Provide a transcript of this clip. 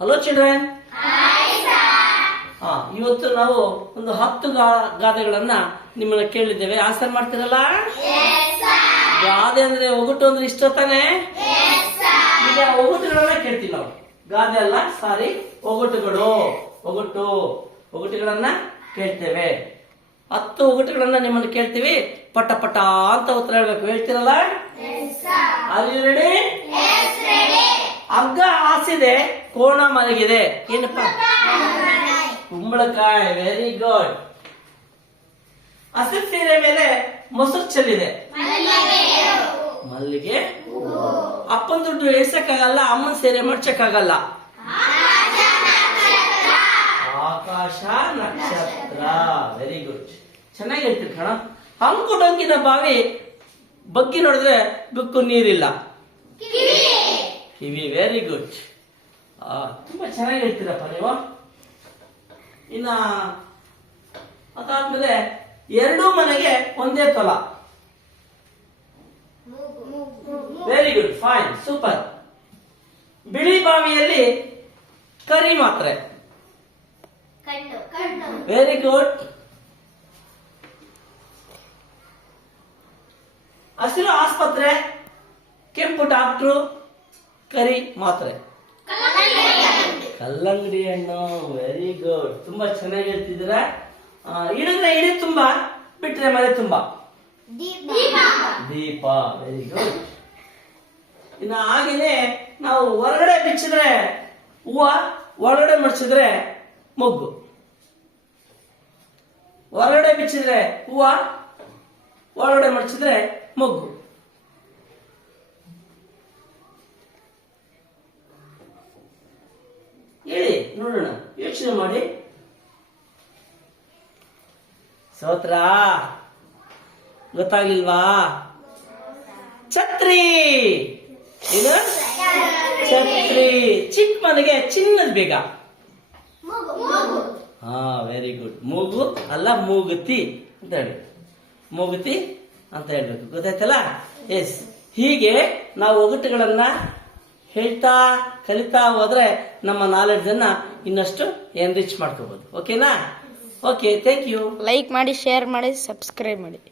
Hello children ಹಾ ಇವತ್ತು ನಾವು ಒಂದು ಹತ್ತು ಗಾದೆಗಳನ್ನ ನಿಮ್ಮನ್ನ ಕೇಳಿದ್ದೇವೆ. ಆನ್ಸರ್ ಮಾಡ್ತೀರಲ್ಲ? ಗಾದೆ ಅಂದ್ರೆ ಒಗಟು ಅಂದ್ರೆ ಇಷ್ಟ ತಾನೆ? ಈಗ ಒಗಟುಗಳನ್ನ ಕೇಳ್ತೀವಿ ನಾವು. ಗಾದೆ ಅಲ್ಲ ಸಾರಿ ಒಗಟುಗಳು. ಒಗಟು. ಒಗಟುಗಳನ್ನ ಕೇಳ್ತೇವೆ. ಹತ್ತು ಒಗಟುಗಳನ್ನ ನಿಮ್ಮನ್ನ ಕೇಳ್ತೀವಿ. ಪಟ ಪಟ ಅಂತ ಉತ್ತರ ಹೇಳ್ಬೇಕು. ಹೇಳ್ತೀರಲ್ಲ? ಅಲ್ಲಿ ರೆಡಿ ಹಗ್ಗ ಹಾಸಿದೆ, ಕೋಣ ಮಲಗಿದೆ. ಏನಪ್ಪ? ಕುಂಬಳಕಾಯಿ ವೆರಿ ಗುಡ್ ಹಸಿರು ಸೀರೆ ಮೇಲೆ ಮೊಸರು ಚೆಲ್ಲಿದೆ. ಮಲ್ಲಿಗೆ ಅಪ್ಪನ ದುಡ್ಡು ಎಳ್ಸಕ್ಕಾಗಲ್ಲ ಅಮ್ಮನ ಸೀರೆ ಮಡ್ಚಕ್ಕಾಗಲ್ಲ ಆಕಾಶ ನಕ್ಷತ್ರ. ವೆರಿ ಗುಡ್ ಚೆನ್ನಾಗಿ ಹೇಳ್ತೀರಿ ಕಣ. ಅಂಕು ಡಂಕಿನ ಬಾವಿ ಬಗ್ಗಿ ನೋಡಿದ್ರೆ ಬಿಕ್ಕು ನೀರಿಲ್ಲ. ಕಿವಿ ವೆರಿ ಗುಡ್ ತುಂಬಾ ಚೆನ್ನಾಗಿ ಹೇಳ್ತೀರಪ್ಪ ನೀವು. ಇನ್ನ ಅದಾದ್ಮೇಲೆ ಎರಡೂ ಮನೆಗೆ ಒಂದೇ ತೊಲ. ವೆರಿ ಗುಡ್ ಫೈನ್ ಸೂಪರ್ ಬಿಳಿ ಬಾವಿಯಲ್ಲಿ ಕರಿ ಮಾತ್ರೆ. ವೆರಿ ಗುಡ್ ಹಸಿರು ಆಸ್ಪತ್ರೆ ಕೆಂಪು ಡಾಕ್ಟ್ರು. ಕರಿ ಮಾತ್ರೆ. ಕಲ್ಲಂಗಡಿ ಹಣ್ಣು ವೆರಿ ಗುಡ್ ತುಂಬಾ ಚೆನ್ನಾಗಿ ಹೇಳ್ತಿದ್ದೀರ? ಇಡಿದ್ರೆ ಇಳಿ ತುಂಬಾ, ಬಿಟ್ರೆ ಮನೆ ತುಂಬಾ. ದೀಪ ವೆರಿ ಗುಡ್ ಇನ್ನು ಹಾಗೇನೆ ನಾವು ಹೊರಗಡೆ ಬಿಚ್ಚಿದ್ರೆ ಹೂವ, ಒಳಗಡೆ ಮಡಿಸಿದ್ರೆ ಮೊಗ್ಗು. ಹೊರಗಡೆ ಬಿಚ್ಚಿದ್ರೆ ಹೂವ, ಒಳಗಡೆ ಮಡಿಸಿದ್ರೆ ಮೊಗ್ಗು. ಹೇಳಿ, ನೋಡೋಣ, ಯೋಚನೆ ಮಾಡಿ. ಸೋತ್ರ, ಗೊತ್ತಾಗ್ಲಿಲ್ವಾ? ಛತ್ರಿ! ಏನು? ಛತ್ರಿ. ಚಿಕ್ಕ ಮನೆಗೆ ಚಿನ್ನದ ಬೇಗ. ಹಾ ವೆರಿ ಗುಡ್ ಮೂಗು ಅಲ್ಲ, ಮೂಗುತಿ ಅಂತ ಹೇಳಿ. ಮೂಗುತಿ ಅಂತ ಹೇಳ್ಬೇಕು. ಗೊತ್ತಾಯ್ತಲ್ಲ? ಎಸ್ ಹೀಗೆ ನಾವು ಒಗಟುಗಳನ್ನ ಹೇಳ್ತಾ ಕಲಿತಾ ಹೋದ್ರೆ ನಮ್ಮ ನಾಲೆಡ್ಜ್ ಅನ್ನ ಇನ್ನಷ್ಟು ಎನ್ರಿಚ್ ಮಾಡ್ಕೋಬಹುದು ಓಕೆನಾ ಓಕೆ ಥ್ಯಾಂಕ್ ಯು ಲೈಕ್ ಮಾಡಿ ಶೇರ್ ಮಾಡಿ ಸಬ್ಸ್ಕ್ರೈಬ್ ಮಾಡಿ.